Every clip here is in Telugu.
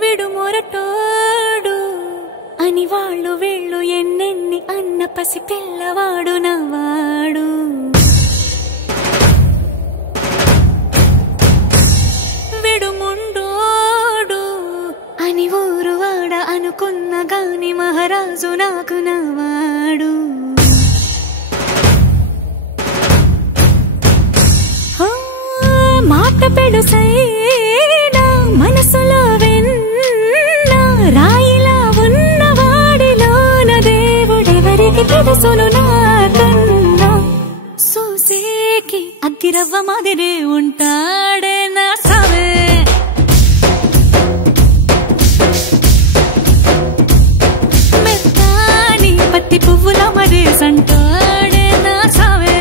విడు మొరటోడు అని వాళ్ళు వీళ్ళు ఎన్నెన్ని అన్న పసి పిల్లవాడు నవ్వాడు. విడు ముండోడు అని ఊరు వాడ అనుకున్న గాని మహారాజు నాకు నవ్వాడు. మాట పెడుసైనా మనసులో వెన్న రాయిలా ఉన్నవాడిలోన దేవుడెవరికి తెలుసును నాకన్నా. సూసేకి అగ్గిరవ్వ మాదిరే ఉంటాడే నా సావే. మెత్తాని పత్తి పువ్వుల మరేసంటాడే నా సావే.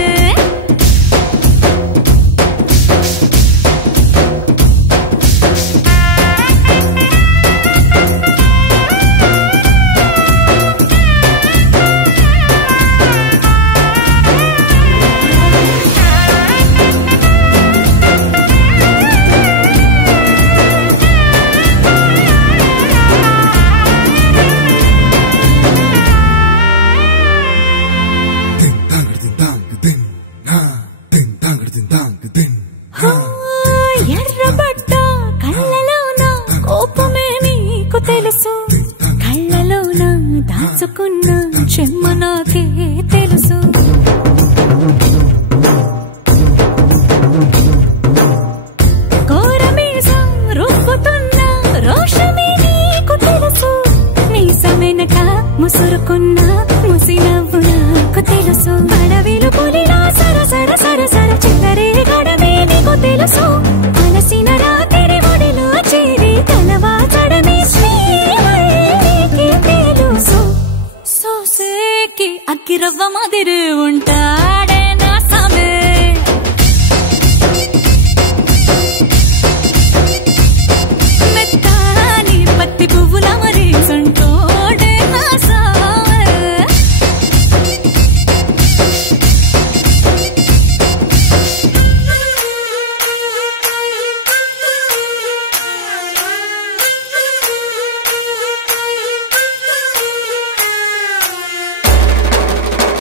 ఎర్రబడ్డ కళ్ళలోన కోపమే నీకు తెలుసు, కళ్ళలోన దాచుకున్న చెమ్మ నాకే తెలుసు. కోరమీసం రుబ్బుతున్న రోషమే నీకు తెలుసు, మీసమెనక ముసురుకున్న ముసినవ్వు నాకు తెలుసు. అడవిలు పులిలా సర సర సర సర చిల్లరే గడమే నీకు తెలుసు.